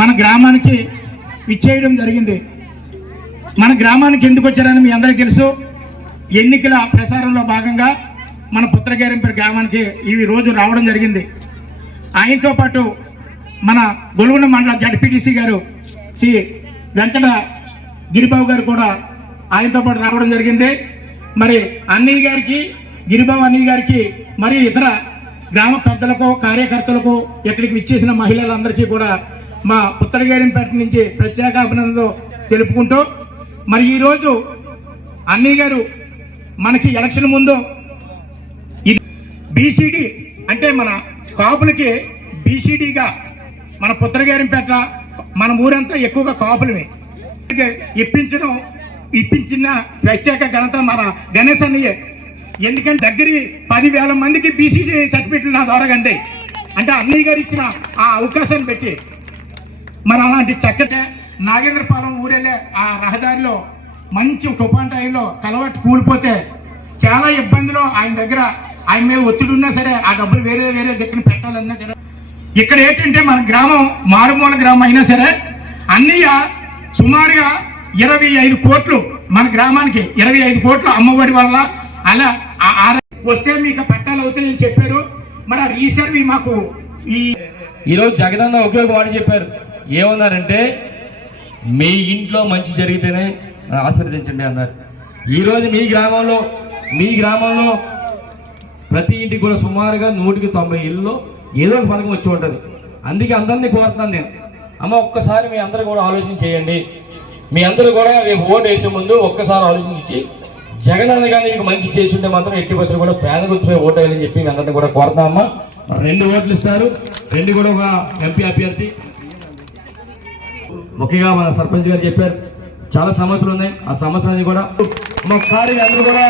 మన గ్రామానికి ఇచ్చేయడం జరిగింది. మన గ్రామానికి ఎందుకు వచ్చారని మీ అందరికీ తెలుసు. ఎన్నికల ప్రసారంలో భాగంగా మన పుత్రగారింపేట గ్రామానికి ఇవి రోజు రావడం జరిగింది. ఆయనతో పాటు మన గొలుగుండ మండల జడ్పీటీసీ గారు శ్రీ వెంకట గిరిబాబు గారు కూడా ఆయనతో పాటు రావడం జరిగింది. మరి అన్నయ్య గారికి గిరిబాబు అన్నయ్య గారికి మరియు ఇతర గ్రామ పెద్దలకు కార్యకర్తలకు ఇక్కడికి విచ్చేసిన మహిళలందరికీ కూడా మా పుత్తలగారింపేట నుంచి ప్రత్యేక అభినందనలు తెలుపుకుంటూ మరి ఈరోజు అన్నయ్య గారు మనకి ఎలక్షన్ ముందు ఇది బీసీడీ అంటే మన కాపులకి బీసీడీగా మన పుత్రగారింపేట మన ఊరంతా ఎక్కువగా కాపులమే. ఇప్పించడం ఇప్పించిన ప్రత్యేక ఘనత మన గణేష్ అన్నయ్య. ఎందుకంటే దగ్గర పదివేల మందికి బీసీ సర్టిఫికెట్లు నా ద్వారా అందాయి. అంటే అన్నయ్య గారు ఇచ్చిన ఆ అవకాశాన్ని పెట్టి మరి అలాంటి చక్కటి నాగేంద్రపాలెం ఊరెళ్ళే ఆ రహదారిలో మంచి తుఫాన్ టైంలో కలవట్టు కూలిపోతే చాలా ఇబ్బందులు ఆయన దగ్గర. ఆయన మీద ఒత్తిడి ఉన్నా సరే ఆ డబ్బులు వేరే వేరే దగ్గర పెట్టాలన్నా సరే. ఇక్కడ ఏంటంటే మన గ్రామం మారుమూల గ్రామం అయినా సరే అన్నయ్య సుమారుగా ఇరవై ఐదు కోట్లు మన గ్రామానికి ఇరవై ఐదు కోట్లు అమ్మఒడి వల్ల అలా వస్తే మీకు పట్టాలు అవుతాయని చెప్పారు. మరి ఆ మాకు ఈ ఈరోజు జగనన్న ఒకే మాట చెప్పారు. ఏమన్నారంటే మీ ఇంట్లో మంచి జరిగితేనే ఆశీర్వదించండి అన్నారు. ఈరోజు మీ గ్రామంలో మీ గ్రామంలో ప్రతి ఇంటికి కూడా సుమారుగా నూటికి తొంభై ఇళ్ళు ఏదో ఒక పథకం వచ్చి ఉంటుంది. అందుకే అందరినీ కోరుతున్నాను నేను. అమ్మ ఒక్కసారి మీ అందరూ కూడా ఆలోచన చేయండి. మీ అందరూ కూడా రేపు ఓటు వేసే ముందు ఒక్కసారి ఆలోచించి జగన్ అన్న కానీ మీకు మంచి చేసి ఉంటే మాత్రం ఎట్టి పరిస్థితులు కూడా పేద గుర్తుపై ఓటు వేయాలని చెప్పి మీ అందరినీ కూడా కోరుతామమ్మా రెండు ఓట్లు ఇస్తారు. రెండు కూడా ఒక ఎంపీ అభ్యర్థి. ముఖ్యంగా మన సర్పంచ్ గారు చెప్పారు చాలా సమస్యలు ఉన్నాయి. ఆ సమస్యలన్నీ కూడా ఒకసారి అందరూ కూడా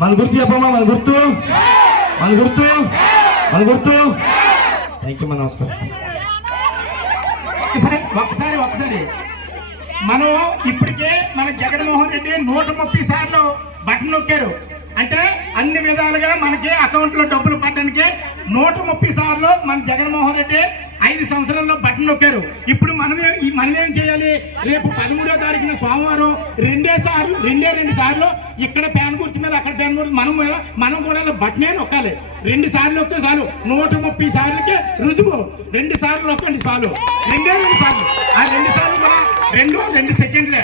మన గుర్తు చెప్పమ్మా మన గుర్తు. మన గుర్తు. మన గుర్తు. థ్యాంక్ యూ మా నమస్కారం ఒకసారి ఒకసారి ఒకసారి. మనం ఇప్పటికే మన జగన్మోహన్ రెడ్డి నూట ముప్పై సార్లు బటన్ నొక్కారు. అంటే అన్ని విధాలుగా మనకి అకౌంట్లో డబ్బులు పట్టడానికి నూట ముప్పై సార్లు మన జగన్మోహన్ రెడ్డి ఐదు సంవత్సరాల్లో బటన్ నొక్కారు. ఇప్పుడు మనం మనమేం మనం ఏం చేయాలి? రేపు పదమూడో తారీఖున సోమవారం రెండే సార్లు రెండే రెండు సార్లు ఇక్కడ ప్యాన్ గుర్తు మీద అక్కడ ప్యాన్ గుర్తు మనం మనం కూడా బటనే నొక్కాలి. రెండు సార్లు నొక్కితే చాలు. నూట ముప్పై సార్లకే రుజువు. రెండు సార్లు నొక్కండి చాలు. రెండే రెండు సార్లు. ఆ రెండు సార్లు కూడా రెండు రెండు సెకండ్లే.